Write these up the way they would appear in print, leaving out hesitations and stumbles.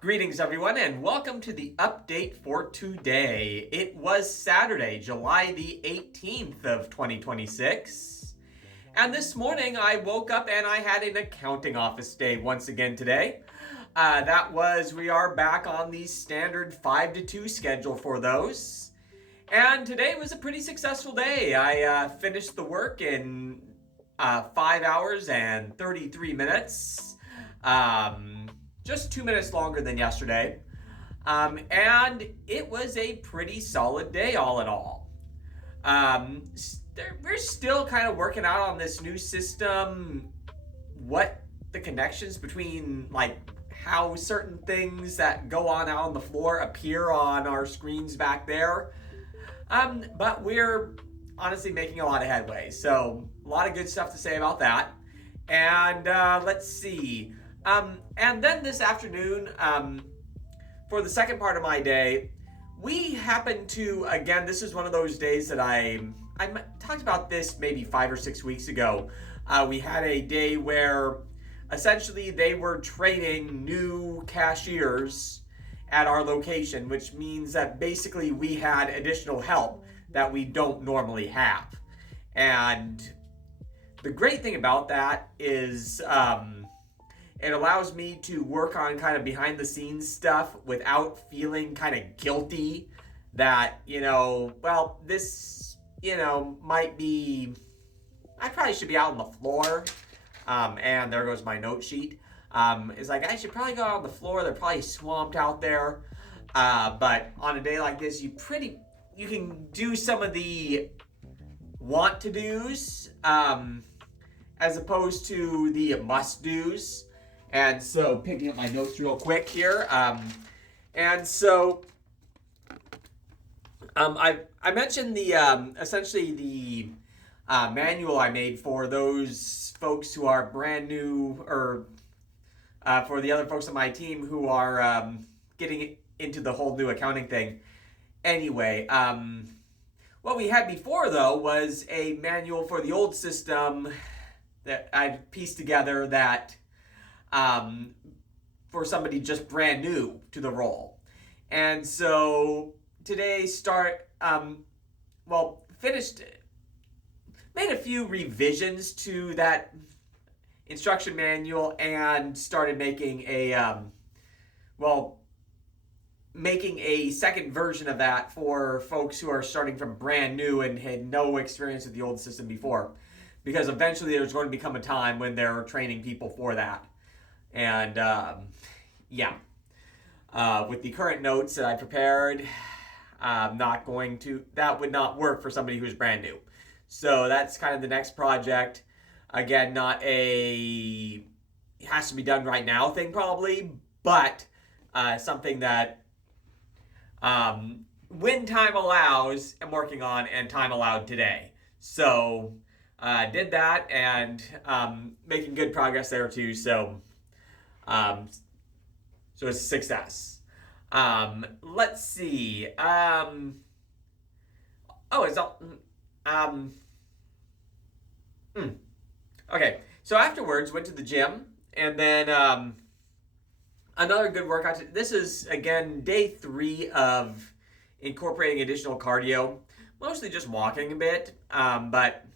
Greetings, everyone, and welcome to the update for today. It was Saturday, July the 18th of 2026. And this morning I woke up and I had an accounting office day once again today. We are back on the standard 5 to 2 schedule for those. And today was a pretty successful day. I finished the work in 5 hours and 33 minutes. Just 2 minutes longer than yesterday. And it was a pretty solid day all in all. We're still kind of working out on this new system, what the connections between, like, how certain things that go on out on the floor appear on our screens back there. But we're honestly making a lot of headway. So a lot of good stuff to say about that. And let's see. And then this afternoon, for the second part of my day, we happened to, again, this is one of those days that I talked about this maybe 5 or 6 weeks ago. We had a day where essentially they were training new cashiers at our location, which means that basically we had additional help that we don't normally have. And the great thing about that is it allows me to work on kind of behind the scenes stuff without feeling kind of guilty that, this, might be, I probably should be out on the floor. And there goes my note sheet. It's like, I should probably go out on the floor. They're probably swamped out there. But on a day like this, you can do some of the want to do's, as opposed to the must do's. And so, picking up my notes real quick here. I mentioned the essentially the manual I made for those folks who are brand new, or for the other folks on my team who are getting into the whole new accounting thing. Anyway, what we had before though was a manual for the old system that I pieced together that for somebody just brand new to the role. And so today made a few revisions to that instruction manual and started making making a second version of that for folks who are starting from brand new and had no experience with the old system before. Because eventually there's going to become a time when they're training people for that. And with the current notes that I prepared, that would not work for somebody who's brand new. So that's kind of the next project. Again, not a has to be done right now thing probably, but something that when time allows, I'm working on, and time allowed today. So did that and making good progress there too. So it's a success. Let's see. Okay. So afterwards, went to the gym, and then another good workout. This is again day 3 of incorporating additional cardio. Mostly just walking a bit, but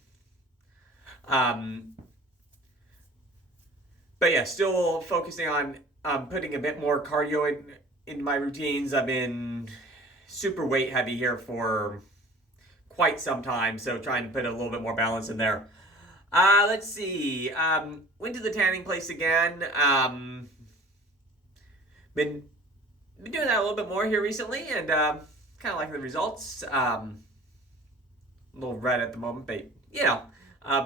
yeah, still focusing on putting a bit more cardio in my routines. I've been super weight heavy here for quite some time, so trying to put a little bit more balance in there. Let's see. Went to the tanning place again. Been doing that a little bit more here recently, and kind of liking the results. A little red at the moment, but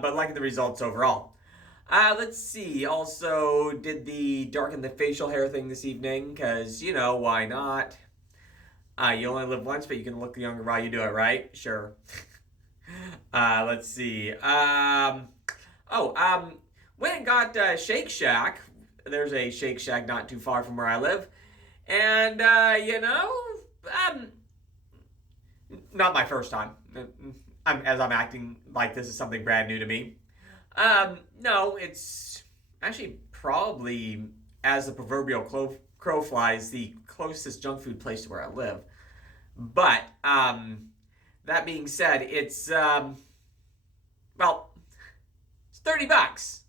but liking the results overall. Let's see. Also, did the darken the facial hair thing this evening, because, why not? You only live once, but you can look younger while you do it, right? Sure. Let's see. Went and got Shake Shack. There's a Shake Shack not too far from where I live. And, not my first time. As I'm acting like this is something brand new to me. No, it's actually probably as the proverbial crow flies, the closest junk food place to where I live. But that being said, it's well, it's $30.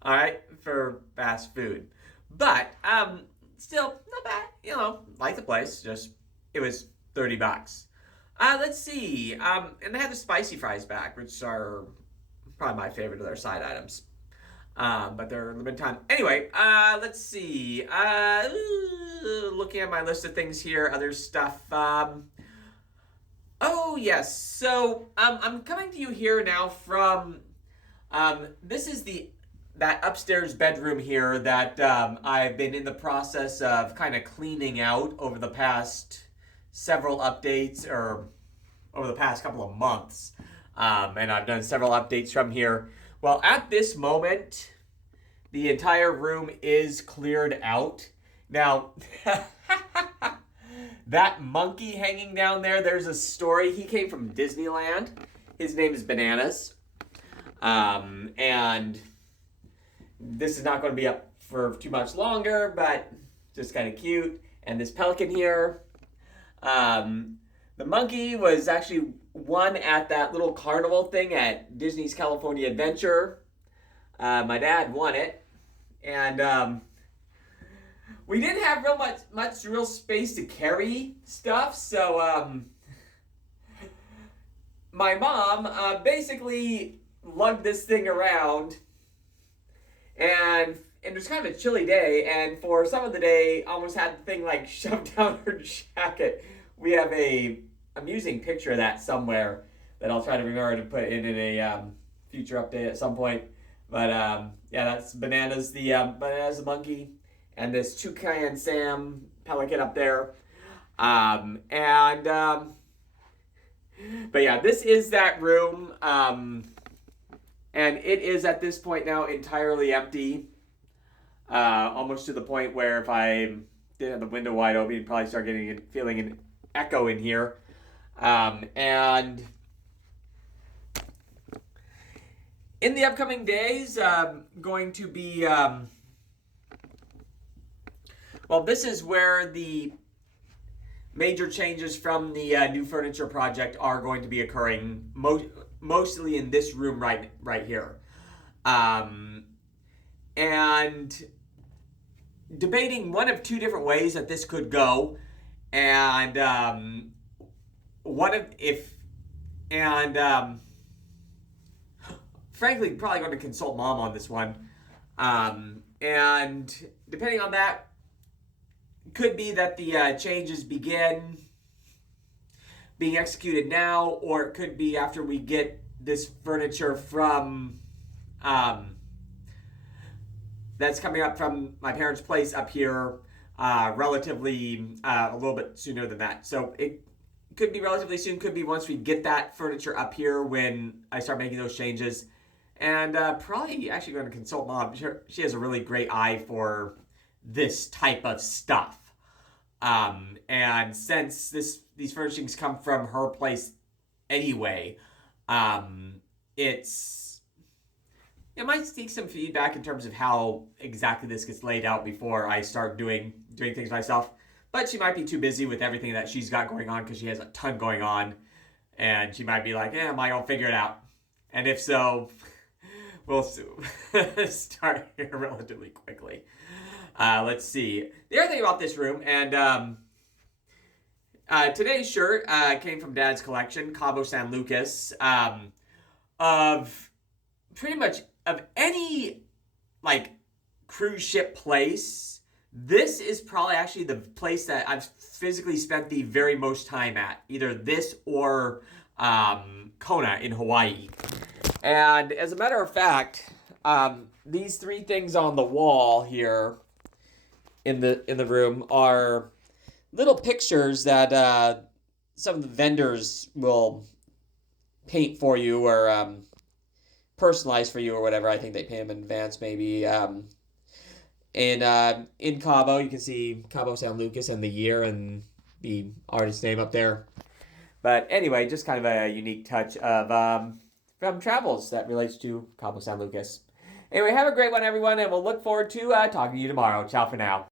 All right, for fast food. But still not bad. You know, like the place, just it was $30. Let's see. And they had the spicy fries back, which are probably my favorite of their side items. But they're limited time. Anyway, let's see. Looking at my list of things here, other stuff. Oh yes. So I'm coming to you here now from. This is that upstairs bedroom here that I've been in the process of kind of cleaning out over the past several updates, or over the past couple of months. And I've done several updates from here. Well, at this moment, the entire room is cleared out. Now, that monkey hanging down there, there's a story. He came from Disneyland. His name is Bananas. And this is not going to be up for too much longer, but just kind of cute. And this pelican here. The monkey was actually won at that little carnival thing at Disney's California Adventure. My dad won it. And we didn't have much real space to carry stuff, so my mom basically lugged this thing around, and it was kind of a chilly day, and for some of the day almost had the thing like shoved down her jacket. We have a amusing picture of that somewhere that I'll try to remember to put in a future update at some point. But yeah, that's Bananas the monkey, and this Toucan Sam pelican up there. But yeah, this is that room, and it is at this point now entirely empty. Almost to the point where if I didn't have the window wide open, you'd probably start feeling an echo in here. And in the upcoming days, going to be, well, this is where the major changes from the new furniture project are going to be occurring, mostly in this room right here. And debating one of two different ways that this could go, and frankly, probably going to consult Mom on this one. And depending on that, could be that the changes begin being executed now, or it could be after we get this furniture from that's coming up from my parents' place up here relatively a little bit sooner than that. So it could be relatively soon, could be once we get that furniture up here when I start making those changes. And probably actually going to consult Mom. She has a really great eye for this type of stuff. And since these furnishings come from her place anyway, it might take some feedback in terms of how exactly this gets laid out before I start doing things myself. But she might be too busy with everything that she's got going on, because she has a ton going on. And she might be like, Mike, I'll figure it out. And if so, we'll start here relatively quickly. Let's see. The other thing about this room, and today's shirt came from Dad's collection, Cabo San Lucas, of pretty much of any like cruise ship place. This is probably actually the place that I've physically spent the very most time at, either this or Kona in Hawaii. And as a matter of fact, these three things on the wall here in the room are little pictures that some of the vendors will paint for you, or personalize for you, or whatever. I think they pay them in advance, maybe. And in Cabo, you can see Cabo San Lucas and the year and the artist's name up there. But anyway, just kind of a unique touch of from travels that relates to Cabo San Lucas. Anyway, have a great one, everyone, and we'll look forward to talking to you tomorrow. Ciao for now.